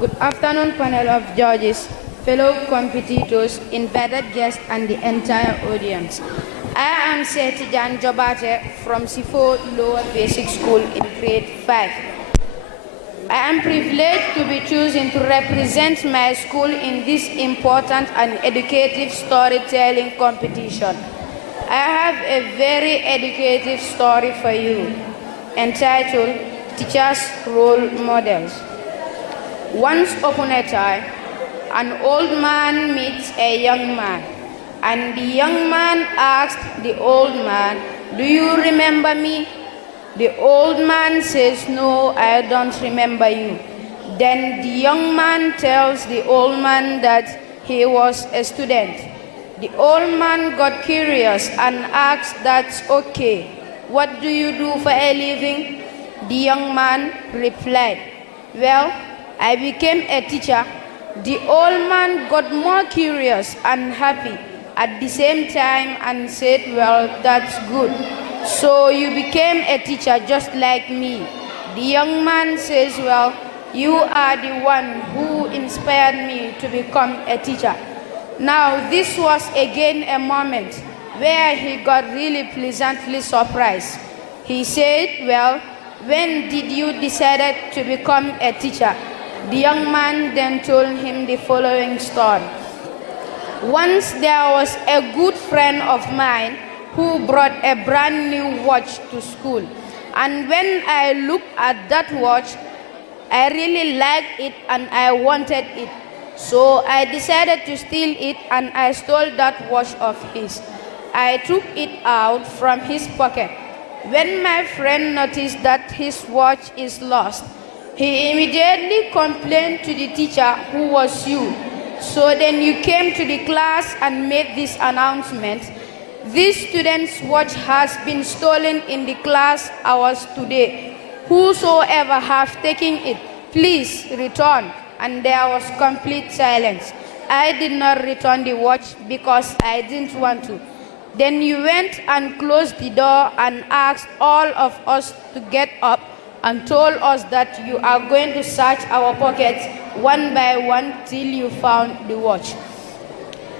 Good afternoon, panel of judges, fellow competitors, invited guests, and the entire audience. I am Setijan Jobate from Sifo Lower Basic School in grade 5. I am privileged to be chosen to represent my school in this important and educative storytelling competition. I have a very educative story for you, entitled Teachers' Role Models. Once upon a time, an old man meets a young man, and the young man asked the old man, "Do you remember me?" The old man says, "No, I don't remember you." Then the young man tells the old man that he was a student. The old man got curious and asked, "That's okay. What do you do for a living?" The young man replied, "Well, I became a teacher." The old man got more curious and happy at the same time and said, "Well, that's good. So you became a teacher just like me." The young man says, "Well, you are the one who inspired me to become a teacher." Now, this was again a moment where he got really pleasantly surprised. He said, "Well, when did you decide to become a teacher?" The young man then told him the following story. Once there was a good friend of mine who brought a brand new watch to school. And when I looked at that watch, I really liked it and I wanted it. So I decided to steal it and I stole that watch of his. I took it out from his pocket. When my friend noticed that his watch is lost, he immediately complained to the teacher, "Who was you?" So then you came to the class and made this announcement. "This student's watch has been stolen in the class hours today. Whosoever have taken it, please return." And there was complete silence. I did not return the watch because I didn't want to. Then you went and closed the door and asked all of us to get up and told us that you are going to search our pockets one by one till you found the watch.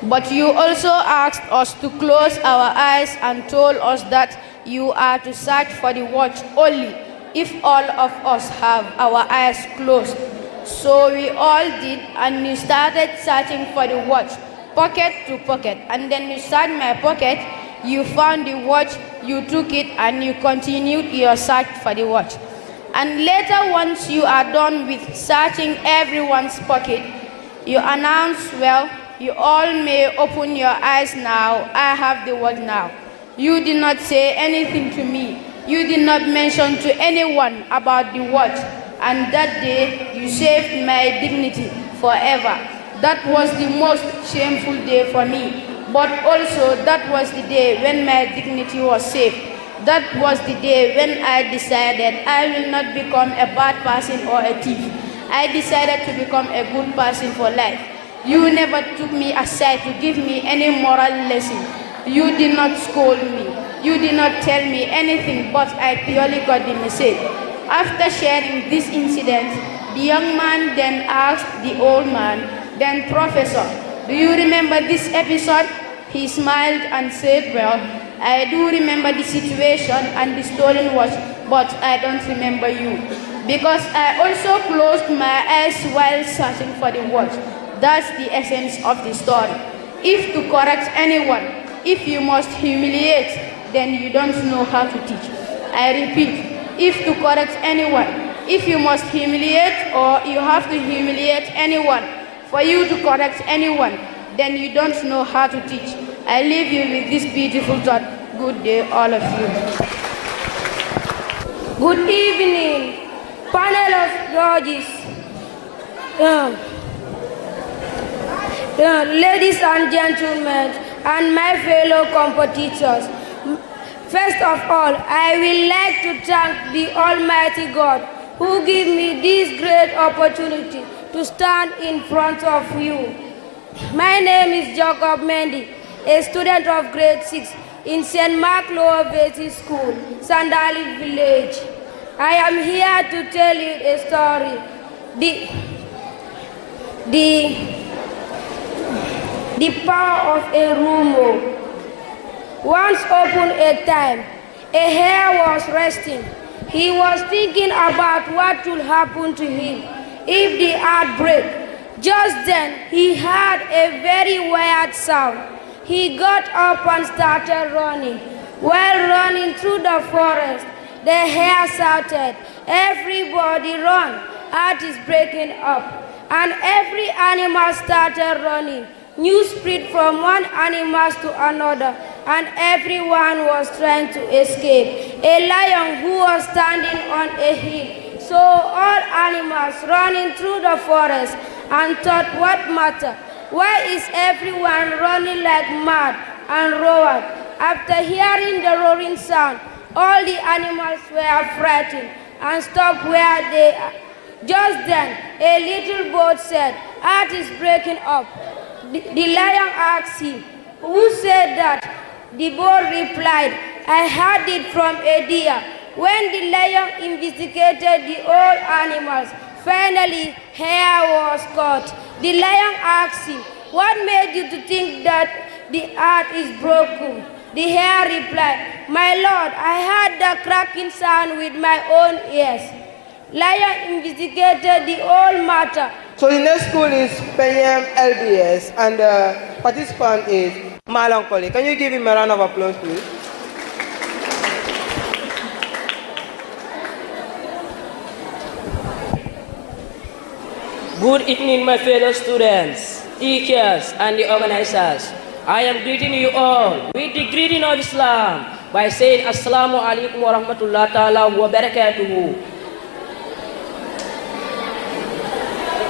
But you also asked us to close our eyes and told us that you are to search for the watch only if all of us have our eyes closed. So we all did, and you started searching for the watch, pocket to pocket. And then you searched my pocket, you found the watch, you took it, and you continued your search for the watch. And later, once you are done with searching everyone's pocket, you announce, "Well, you all may open your eyes now. I have the watch now." You did not say anything to me. You did not mention to anyone about the watch. And that day, you saved my dignity forever. That was the most shameful day for me. But also, that was the day when my dignity was saved. That was the day when I decided I will not become a bad person or a thief. I decided to become a good person for life. You never took me aside to give me any moral lesson. You did not scold me. You did not tell me anything, but I purely got the message. After sharing this incident, the young man then asked the old man, "Then, Professor, do you remember this episode?" He smiled and said, "Well, I do remember the situation and the stolen watch, but I don't remember you. Because I also closed my eyes while searching for the watch." That's the essence of the story. If to correct anyone, if you must humiliate, then you don't know how to teach. I repeat, if to correct anyone, if you must humiliate or you have to humiliate anyone for you to correct anyone, then you don't know how to teach. I leave you with this beautiful thought. Good day, all of you. Good evening, panel of judges, ladies and gentlemen, and my fellow competitors. First of all, I would like to thank the Almighty God who gave me this great opportunity to stand in front of you. My name is Jacob Mendy, a student of grade 6 in St. Mark Lower Basic School, Sandali Village. I am here to tell you a story. the, the power of a rumor. Once upon a time, a hare was resting. He was thinking about what would happen to him if the earth broke. Just then, he heard a very weird sound. He got up and started running. While running through the forest, the hare shouted, "Everybody run! Earth is breaking up." And every animal started running. News spread from one animal to another, and everyone was trying to escape. A lion who was standing on a hill saw all animals running through the forest and thought, what matter? Why is everyone running like mad and roared? After hearing the roaring sound, all the animals were frightened and stopped where they are. Just then, a little boat said, "Earth is breaking up." The lion asked him, "Who said that?" The boy replied, "I heard it from a deer." When the lion investigated the old animals, finally hare was caught. The lion asked him, "What made you to think that the earth is broken?" The hare replied, "My lord, I heard the cracking sound with my own ears." Lion investigated the whole matter. So the next school is Penyem LBS and the participant is Malang Koli. Can you give him a round of applause, please? Good evening, my fellow students, teachers, and the organizers. I am greeting you all with the greeting of Islam by saying Assalamu alaikum wa rahmatullahi ta'ala wa barakatuhu.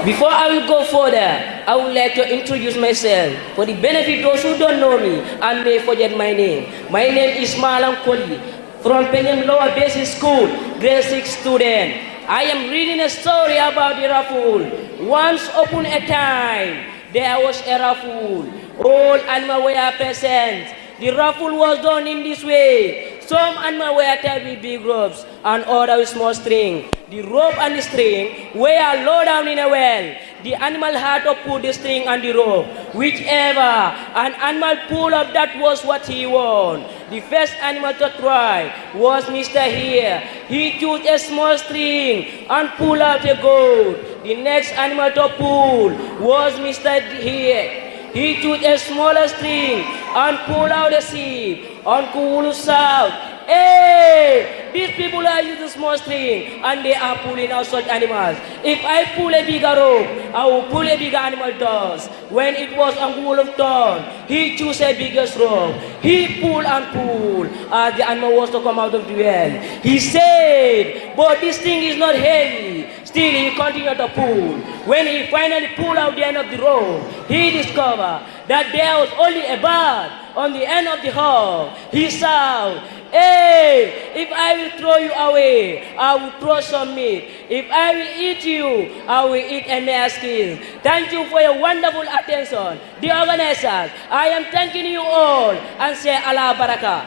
Before I will go further, I would like to introduce myself for the benefit of those who don't know me and may forget my name. My name is Malang Koli from Penyem Lower Basic School, grade 6 student. I am reading a story about the raffle. Once upon a time, there was a raffle. All animals were present. The raffle was done in this way. Some animals were tied with big ropes and others with small string. The rope and the string were low down in a well. The animal had to pull the string and the rope. Whichever an animal pulled up, that was what he won. The first animal to try was Mr. Here. He chose a small string and pulled out a goat. The next animal to pull was Mr. Here. He took a smaller string and pulled out a sheep. Uncle Wulu shout, "Hey, these people are using small string and they are pulling out such animals. If I pull a bigger rope, I will pull a bigger animal does." When it was Uncle Wulu's turn, he chose a biggest rope. He pulled and pulled as the animal was to come out of the well. He said, "But this thing is not heavy." Still, he continued to pull. When he finally pulled out the end of the rope, he discovered that there was only a bird on the end of the hole. He shouted, "Hey, if I will throw you away, I will throw some meat. If I will eat you, I will eat a mere skin." Thank you for your wonderful attention. The organizers, I am thanking you all and say Allah Barakah.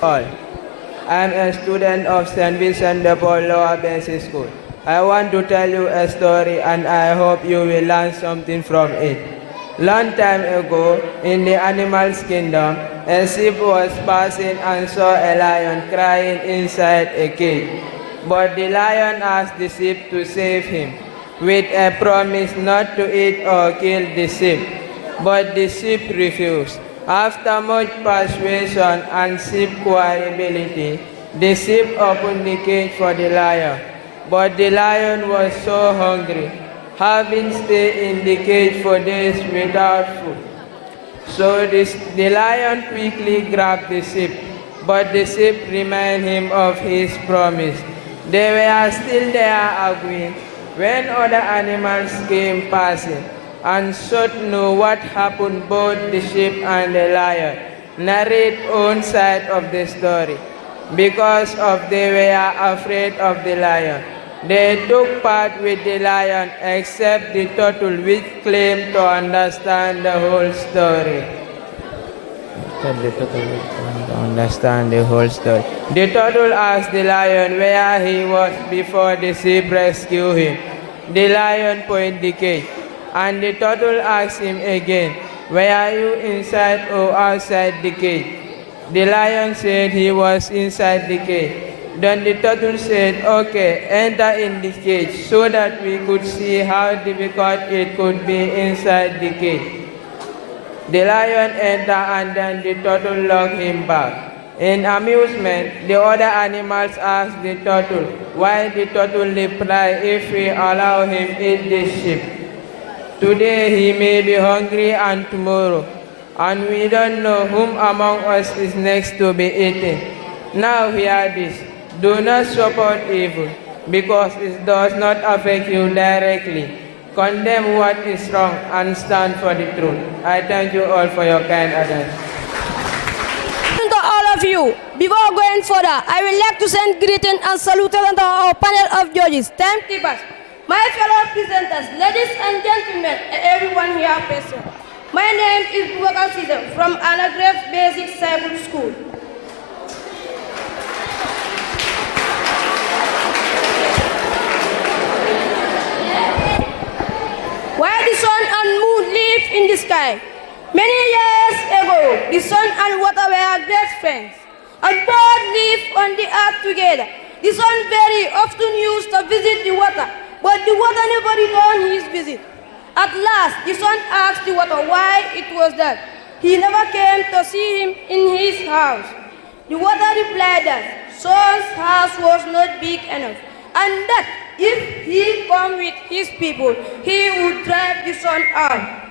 All. I am a student of St. Vincent de Paul Lower Basic School. I want to tell you a story and I hope you will learn something from it. Long time ago, in the animals kingdom, a sheep was passing and saw a lion crying inside a cage. But the lion asked the sheep to save him, with a promise not to eat or kill the sheep. But the sheep refused. After much persuasion and sheep pliability, the sheep opened the cage for the lion. But the lion was so hungry, having stayed in the cage for days without food. So the lion quickly grabbed the sheep, but the sheep reminded him of his promise. They were still there arguing when other animals came passing, and sought to know what happened. Both the sheep and the lion narrate own side of the story. Because of they were afraid of the lion, they took part with the lion except the turtle, which claimed to understand the whole story. The turtle asked the lion where he was before the sheep rescued him. The lion pointed the cage And the turtle asked him again, were you inside or outside the cage? The lion said he was inside the cage. Then the turtle said, okay, enter in the cage so that we could see how difficult it could be inside the cage. The lion entered and then the turtle locked him back. In amusement, the other animals asked the turtle why the turtle replied if we allow him eat this sheep. Today he may be hungry and tomorrow, and we don't know whom among us is next to be eaten. Now hear this. Do not support evil, because it does not affect you directly. Condemn what is wrong and stand for the truth. I thank you all for your kind attention. To all of you, before going further, I would like to send greetings and salutations to our panel of judges, timekeepers, my fellow presenters, ladies and gentlemen, and everyone here present. My name is Organise from Organise Basic Cyber School. Why the sun and moon live in the sky? Many years ago, the sun and water were great friends, and both lived on the earth together. The sun very often used to visit the water, but the water never returned his visit. At last, the sun asked the water why it was that he never came to see him in his house. The water replied that sun's house was not big enough, and that if he come with his people, he would drive the sun out.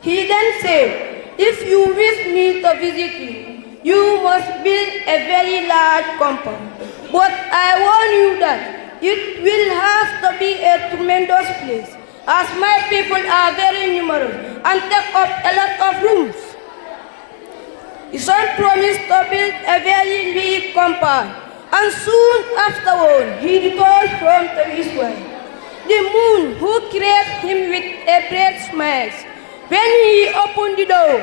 He then said, if you wish me to visit you, you must build a very large compound. But I warn you that it will have to be a tremendous place, as my people are very numerous and take up a lot of rooms. The sun promised to build a very big compound, and soon afterward he returned home to his wife. The moon, who greeted him with a bright smile, when he opened the door,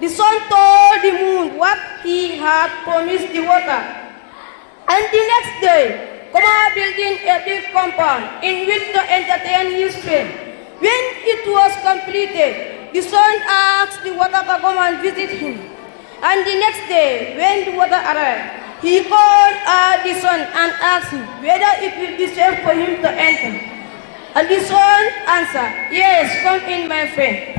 the sun told the moon what he had promised the water. And the next day, Koma building a big compound in which to entertain his friend. When it was completed, the sun asked the water to come and visit him. And the next day, when the water arrived, he called out the sun and asked him whether it will be safe for him to enter. And the sun answered, yes, come in, my friend.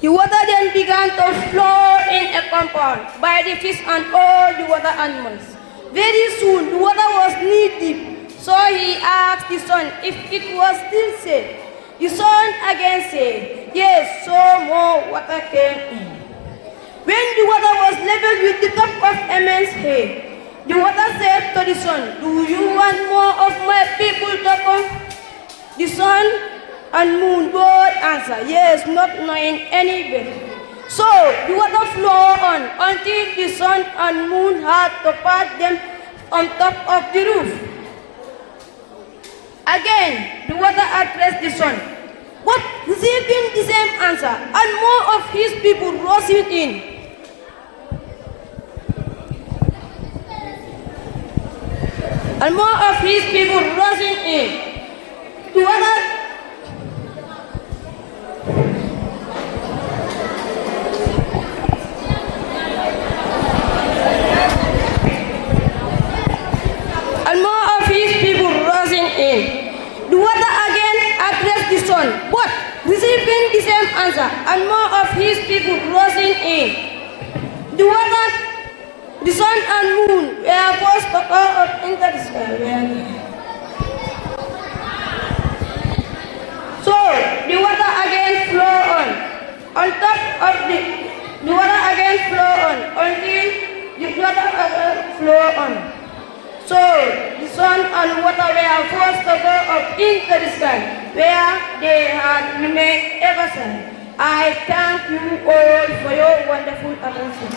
The water then began to flow in a compound by the fish and all the water animals. Very soon, the water was knee-deep, so he asked the sun if it was still safe. The sun again said, yes, so more water came in. When the water was level with the top of a man's head, the water said to the sun, do you want more of my people to come? The sun and moon both answered, yes, not knowing any better. So the water flowed on until the sun and moon had to pat them on top of the roof. Again, the water addressed the sun, but receiving the same answer, and more of his people rose in. And more of his people rose in. The water but receiving the same answer, and more of his people rushing in. The sun and moon were forced to go up into the sky. So the water again flowed on top of the water again flowed on until the water again flowed on. So the sun and water were forced to go up into the sky, where they had remained ever since. I thank you all for your wonderful attention.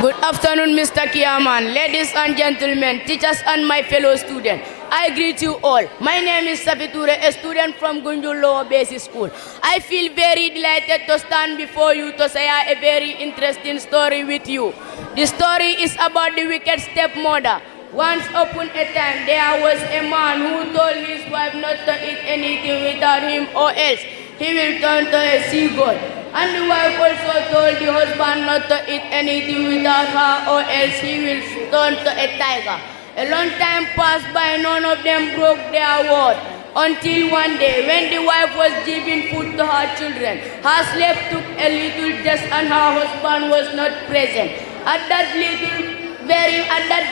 Good afternoon, Mr. Kiaman, ladies and gentlemen, teachers and my fellow students. I greet you all. My name is Safiture, a student from Gunjur Lower Basic School. I feel very delighted to stand before you to share a very interesting story with you. The story is about the wicked stepmother Once upon a time, there was a man who told his wife not to eat anything without him, or else he will turn to a sea god. And the wife also told the husband not to eat anything without her, or else he will turn to a tiger. A long time passed by, none of them broke their word. Until one day, when the wife was giving food to her children, her slave took a little test and her husband was not present. At that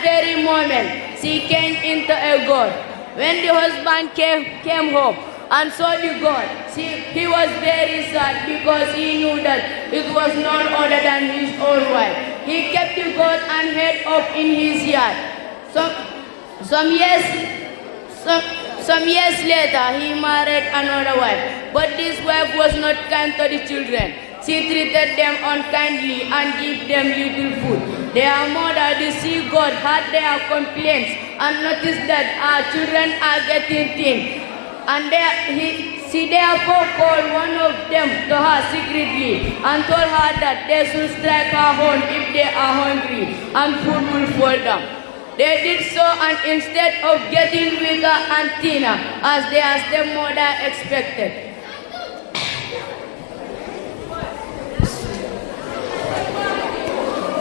very moment, she came into a god. When the husband came home and saw the god, he was very sad because he knew that it was none other than his own wife. He kept the god and hid up in his yard. Some years later, he married another wife, but this wife was not kind to the children. She treated them unkindly and gave them little food. Their mother, the sea god, heard their complaints and noticed that our children are getting thin. And she therefore called one of them to her secretly and told her that they should strike her horn if they are hungry and food will fall down. They did so, and instead of getting weaker and thinner as their stepmother expected,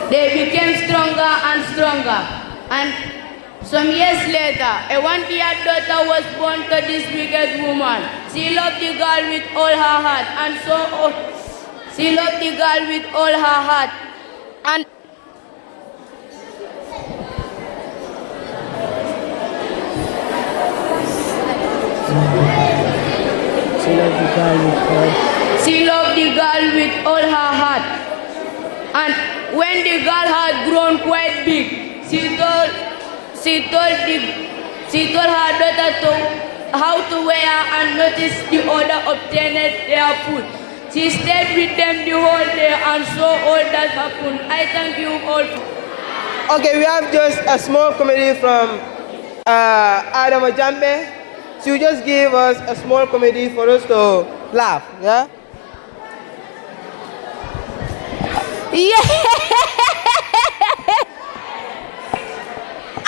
they became stronger and stronger. And some years later, a one-year daughter was born to this wicked woman. She loved the girl with all her heart, and she loved the girl with all her heart. And she loved the girl with all her heart. And when the girl had grown quite big, she told her daughter how to wear and notice the other obtained their food. She stayed with them the whole day and saw all that happened. I thank you all. Okay, we have just a small comedy from Adam Jambe. She will just give us a small comedy for us to laugh, yeah? Yeah.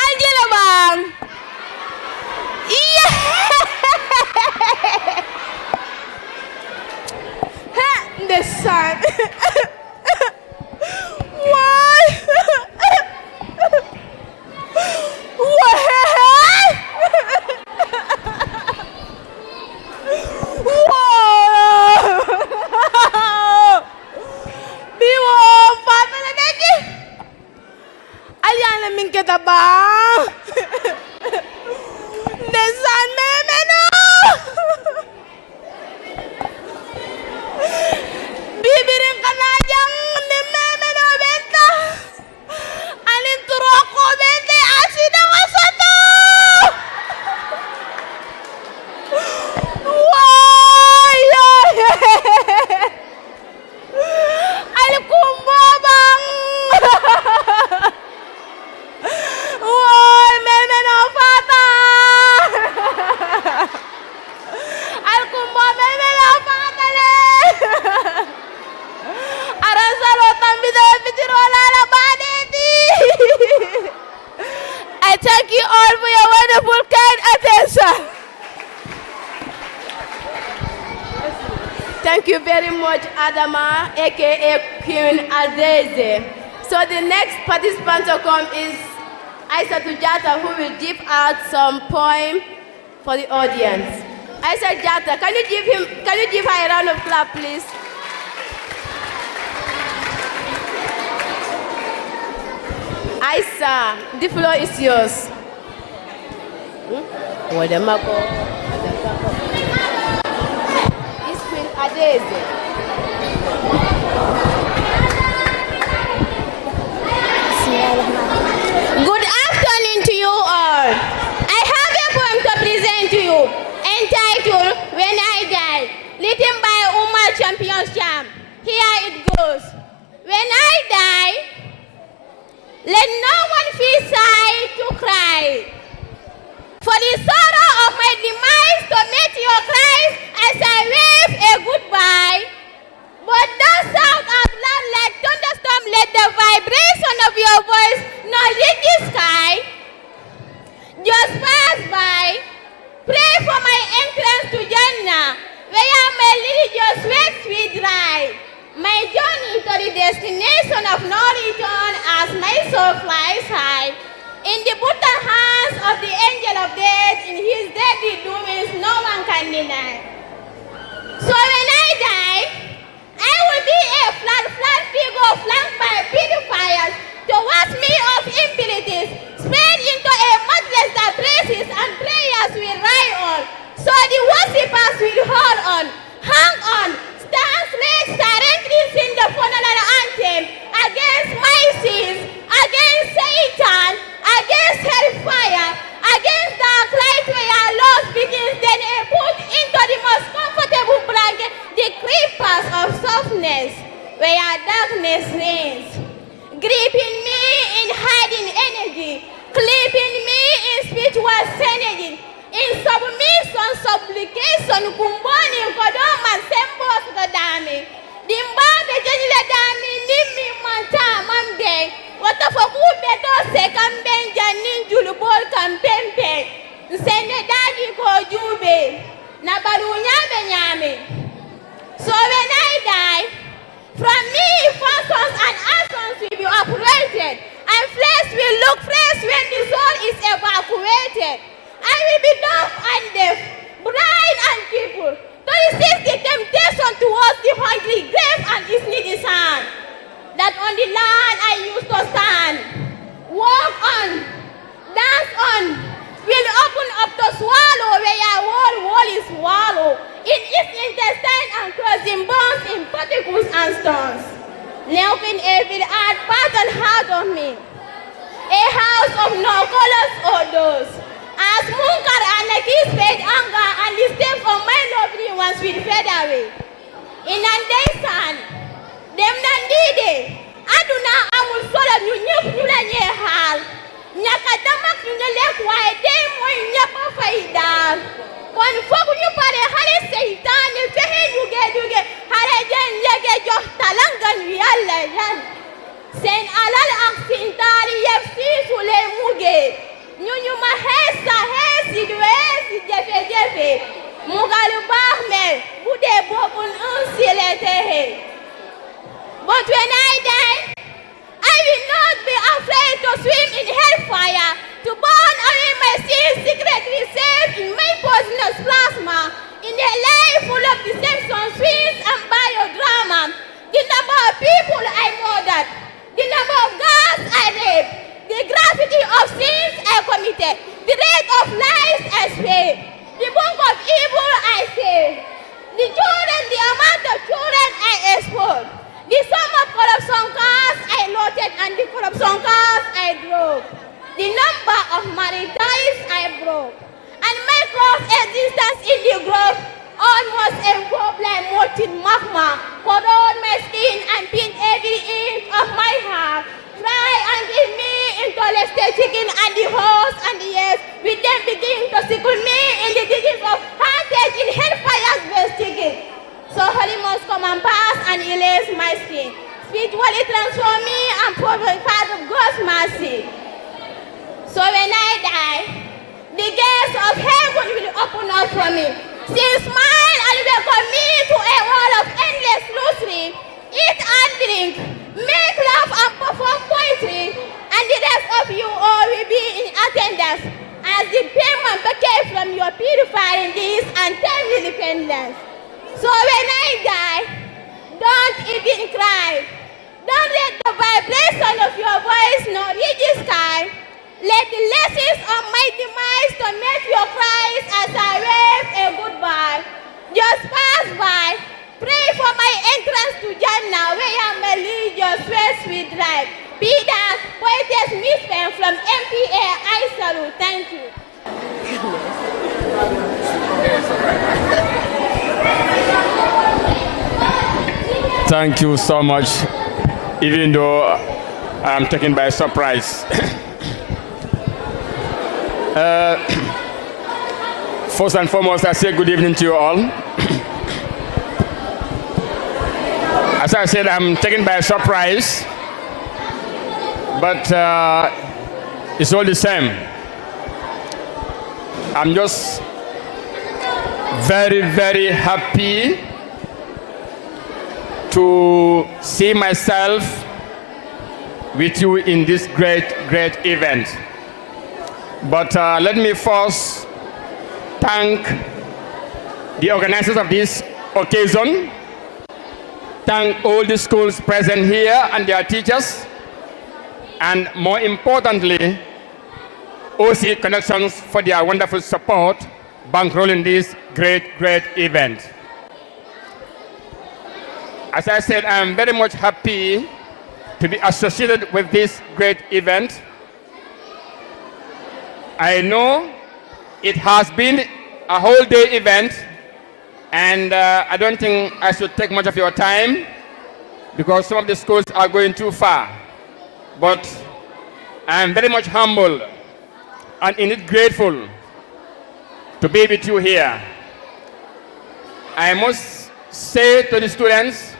Angela bang. Yeah. The sun. What? What? Kita bang, desan memeno, bibirin kanajang ni memeno benta, alin turoko bente asida kasato, wah, alin kumbo bang. I thank you all for your wonderful kind attention. Thank you very much, Adama, aka Queen Adeze. So the next participant to come is Aisa Tujata, who will give out some poem for the audience. Aisa Jata, can you give her a round of applause, please? Aisa, the floor is yours. It's Queen Adeze. Good afternoon to you all. I have a poem to present to you entitled When I Die, written by Umar Champion Sham. Here it goes. When I die, let no one feel sigh to cry. For the sorrow of my demise to meet your cries as I wave a goodbye. But don't sound out loud like thunderstorm, let the vibration of your voice not lead the sky. just pass by. Pray for my entrance to Jannah, where my religious sweat will dry. My journey to the destination of no return as my soul flies high. In the brutal hands of the angel of death, in his deadly doings no one can deny. So when I die, I will be a flat figure flanked by purifiers to wash me of impurities, spread into a mudless that praises and prayers will ride on. So the worshippers will hold on, hang on, stand straight, silently sing the funeral anthem against my sins, against Satan, against hellfire, against dark light where our loss begins, then a put into the most comfortable blanket, the creepers of softness, where our darkness reigns. Gripping me in hiding energy, clipping me in spiritual synergy, in submission, supplication, kumboni, kodoma, sembos, kodami. Dimbabe, jenile dami, nimi, manta, mambe. Watafokube to sekambenja, ninjulu bol kampempe. Nsende daji ko jube, nabaru nyame nyame. So when I die, from me, functions and actions will be operated, and flesh will look fresh when the soul is evacuated. I will be deaf and deaf, blind and crippled, to resist the temptation towards the hungry grave and its needy son. That on the land I used to stand, walk on, dance on, will open up to swallow where your whole wall is swallow. In its intestine and crossing bones in particles and stones. Milking every art pattern out of me. A house of no colors or doors. As Munkar and Nakis fade anger and the steps of my lovely ones will fade away. In Andesan, them Nandide, Aduna amul sola nyunyuk nyulanye hal. Nyakadamak nyulek wae dem moy nyapa faida. Kon fogu ñu pare xale seytaane fexe duge xale jen yege jox talangan wi yàlla yan seen alal ak sintaari yëpp siisu lee muge ñu ma xeesi weesi jafe-jafe mugalu baax mel bu dee boobul tehe. But when I die, I will not be afraid to swim in hellfire, to burn away my sins secretly saved in my poisonous plasma, in a life full of deception, sins, and biodrama. The number of people I murdered, the number of girls I raped, the gravity of sins I committed, the rate of lies I spared, the bulk of evil I saved, the children, the amount of children I exposed, the sum of corruption cars I loaded and the corruption cars I drove, the number of marriages I broke, and my cross existence in the grove almost involved like molten magma, corrode my skin and pin every inch of my heart, fry and give me into lesser chicken and the horse and the yes, with them begin to sickle me in the digits of heartache in hellfire's best chicken. So Holy must come and pass and erase my sin, spiritually transform me and provide part of God's mercy. So when I die, the gates of heaven will open up for me. Still smile and welcome me to a world of endless luxury. Eat and drink, make love and perform poetry, and the rest of you all will be in attendance as the payment bouquet from your purifying deeds and timely repentance. So when I die, don't even cry. Don't let the vibration of your voice nor reach the sky. Let the lessons of my demise to make your cries as I wave a goodbye. Just pass by. Pray for my entrance to Jannah, where my religious sweat will drive. Be that poetess Miss Pen from MPA, I salute. Thank you. Thank you so much, even though I'm taken by surprise. First and foremost, I say good evening to you all. As I said, I'm taken by surprise, but it's all the same. I'm just very, very happy to see myself with you in this great, great event. But let me first thank the organizers of this occasion, thank all the schools present here and their teachers, and more importantly, OC Connections for their wonderful support bankrolling this great, great event. As I said, I am very much happy to be associated with this great event. I know it has been a whole day event, and I don't think I should take much of your time because some of the schools are going too far. But I am very much humbled and indeed grateful to be with you here. I must say to the students,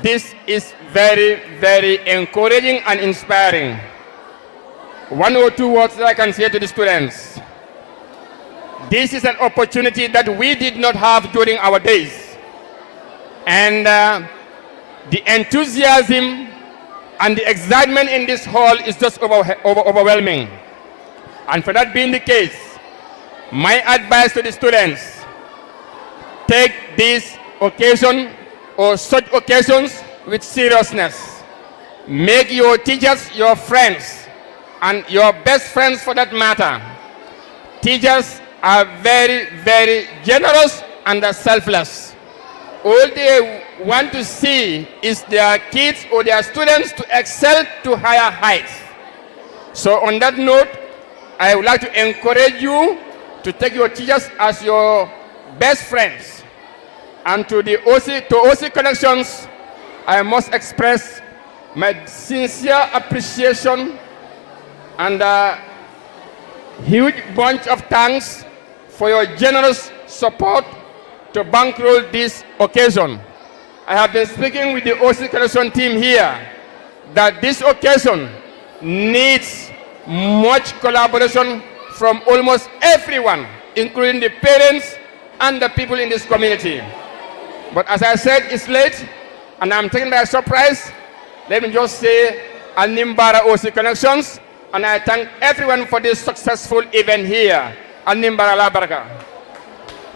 this is very, very encouraging and inspiring. One or two words that I can say to the students. This is an opportunity that we did not have during our days. And the enthusiasm and the excitement in this hall is just overwhelming. And for that being the case, my advice to the students, take this occasion or such occasions with seriousness. Make your teachers your friends and your best friends for that matter. Teachers are very, very generous and selfless. All they want to see is their kids or their students to excel to higher heights. So on that note, I would like to encourage you to take your teachers as your best friends. And to the OC Connections, I must express my sincere appreciation and a huge bunch of thanks for your generous support to bankroll this occasion. I have been speaking with the OC Connection team here that this occasion needs much collaboration from almost everyone, including the parents and the people in this community. But as I said, it's late, and I'm taken by surprise. Let me just say, Animbara OC Connections, and I thank everyone for this successful event here. Animbara La Baraka.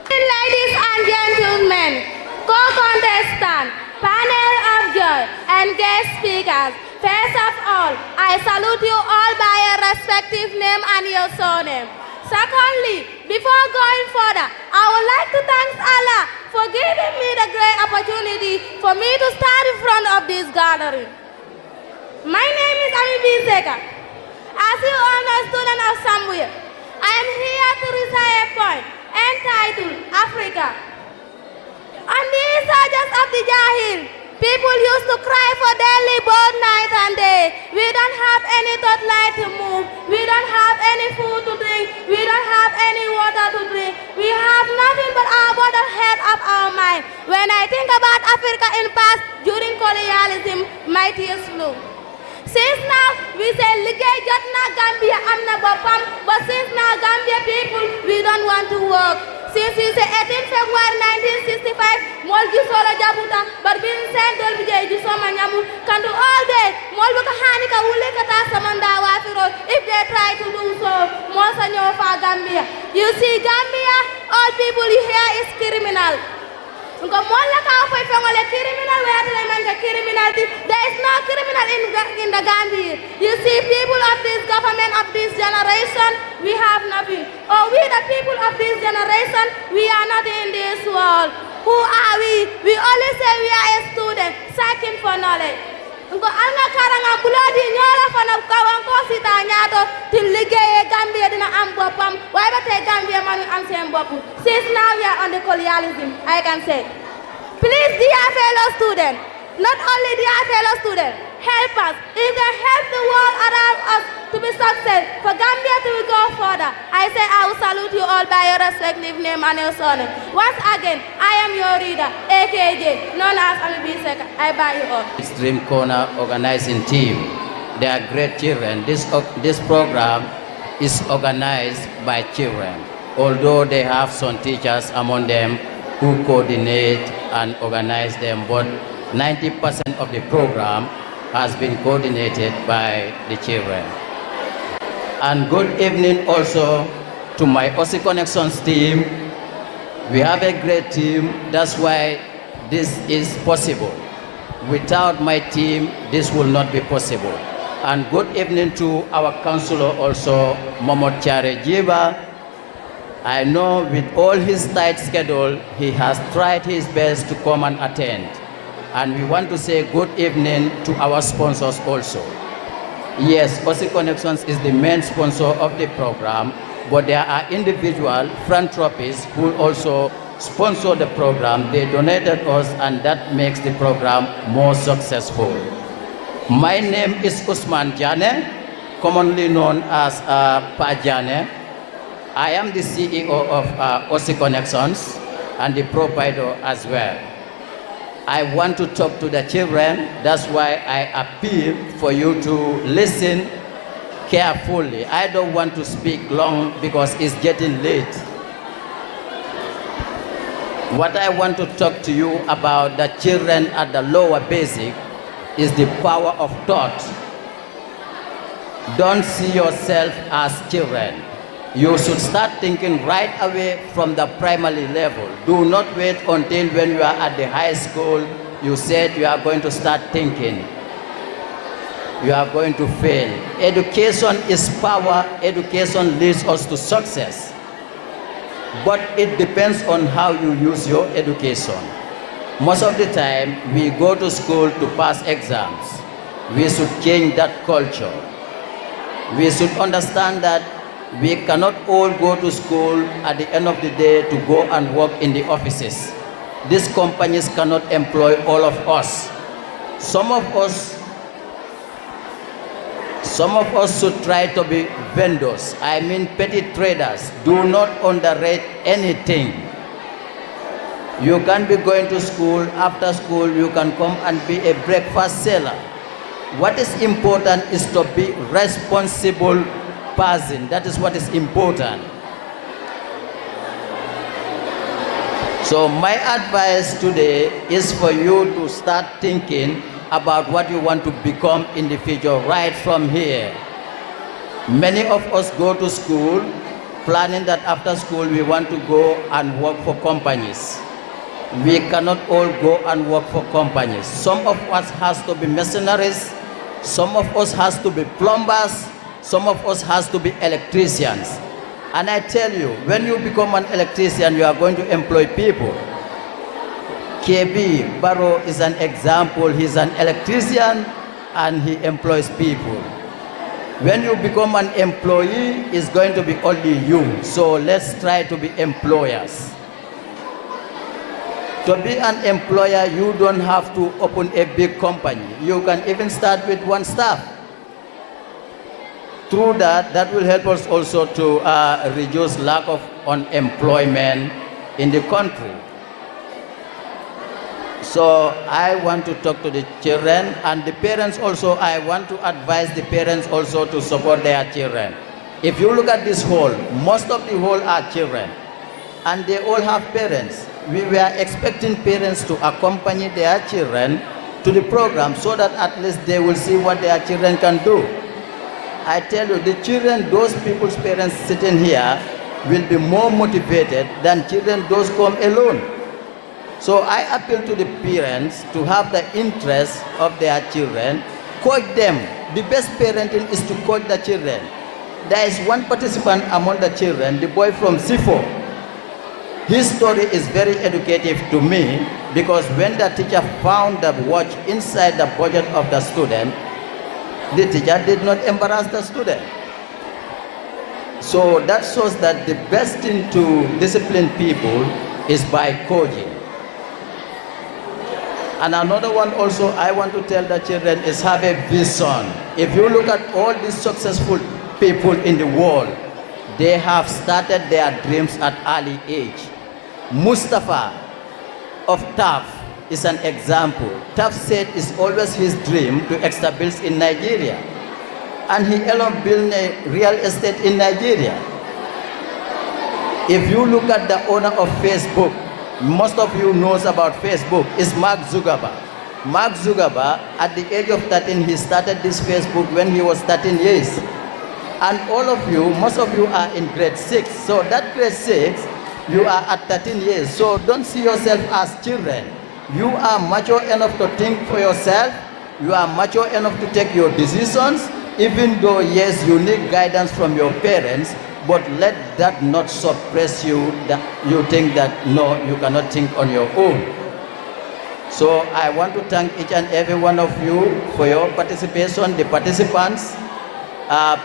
Ladies and gentlemen, co-contestants, panel of judges, and guest speakers, first of all, I salute you all by your respective name and your surname. Secondly, before going further, I would like to thank Allah for giving me the great opportunity for me to stand in front of this gathering. My name is Ami Biseka. As you all know, student of Samuel, I am here to recite a poem entitled Africa. On these surges of the Jahil, people used to cry for daily both night and day. We don't have any thought light to move. We don't have any food to drink. We don't have any water to drink. We have nothing but our bottom head of our mind. When I think about Africa in past during colonialism, my tears flow. Since now, we say, Ligay Jotna Gambia Amna Bopam, but since now Gambia people, we don't want to work. Since we say 18 February 1965, Molgi Sola Jabuta, but being sent to Bijay Jusoma Nyamu, can do all day, Molbuka Hanika Ulekata Samanda Wafiro, if they try to do so, Monsanyo for Gambia. You see, Gambia, all people here is criminal. There is no criminal in the Gambia. You see, people of this government of this generation, we have nothing. Or we the people of this generation, we are not in this world. Who are we? We only say we are a student, seeking for knowledge. Since now we are on the colonialism, I can say, please, dear fellow students, not only dear fellow students, help us. If they help the world around us to be successful, for Gambia to go further, I say I will salute you all by your respective name and your surname. Once again, I am your reader, AKJ, known as Ami Biseka. I buy you all. Stream Corner organizing team. They are great children. This program is organized by children, although they have some teachers among them who coordinate and organize them, but 90% of the program has been coordinated by the children. And good evening also to my OSI Connections team. We have a great team, that's why this is possible. Without my team, this will not be possible. And good evening to our counselor also, Momot Chare Jiba. I know with all his tight schedule, he has tried his best to come and attend. And we want to say good evening to our sponsors also. Yes, OSI Connections is the main sponsor of the program, but there are individual philanthropists who also sponsor the program. They donated us, and that makes the program more successful. My name is Usman Jane, commonly known as Pa Jane. I am the CEO of OSI Connections and the provider as well. I want to talk to the children, that's why I appeal for you to listen carefully. I don't want to speak long because it's getting late. What I want to talk to you about the children at the lower basic is the power of thought. Don't see yourself as children. You should start thinking right away from the primary level. Do not wait until when you are at the high school, you said you are going to start thinking. You are going to fail. Education is power. Education leads us to success. But it depends on how you use your education. Most of the time, we go to school to pass exams. We should change that culture. We should understand that we cannot all go to school at the end of the day to go and work in the offices. These companies cannot employ all of us. Some of us should try to be vendors. I mean petty traders. Do not underrate anything. You can be going to school, after school you can come and be a breakfast seller. What is important is to be responsible person. That is what is important. So my advice today is for you to start thinking about what you want to become in the future right from here. Many of us go to school planning that after school we want to go and work for companies. We cannot all go and work for companies. Some of us has to be mercenaries, some of us has to be plumbers, some of us has to be electricians. And I tell you, when you become an electrician, you are going to employ people. KB Barrow is an example. He's an electrician and he employs people. When you become an employee, it's going to be only you. So let's try to be employers. To be an employer, you don't have to open a big company. You can even start with one staff. Through that, that will help us also to reduce lack of unemployment in the country. So I want to talk to the children and the parents also. I want to advise the parents also to support their children. If you look at this hall, most of the hall are children and they all have parents. We were expecting parents to accompany their children to the program so that at least they will see what their children can do. I tell you, the children, those people's parents sitting here will be more motivated than children those come alone. So I appeal to the parents to have the interest of their children, coach them. The best parenting is to coach the children. There is one participant among the children, the boy from Sifo. His story is very educative to me because when the teacher found the watch inside the budget of the student, the teacher did not embarrass the student. So that shows that the best thing to discipline people is by coaching. And another one also I want to tell the children is have a vision. If you look at all these successful people in the world, they have started their dreams at early age. Mustafa of TAF is an example. TAF said it's always his dream to establish in Nigeria. and he helped build a real estate in Nigeria. If you look at the owner of Facebook, most of you knows about Facebook, is Mark Zuckerberg. Mark Zuckerberg, at the age of 13, he started this Facebook when he was 13 years. And all of you, most of you are in grade 6. So that grade 6, you are at 13 years. So don't see yourself as children. You are mature enough to think for yourself. You are mature enough to take your decisions, even though, yes, you need guidance from your parents, but let that not suppress you, that you think that, no, you cannot think on your own. So I want to thank each and every one of you for your participation, the participants,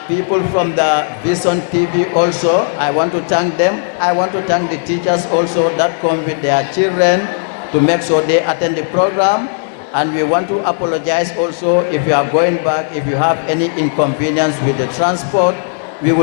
people from the Vision TV also, I want to thank them. I want to thank the teachers also that come with their children to make sure they attend the program. And we want to apologize also if you are going back, if you have any inconvenience with the transport, we will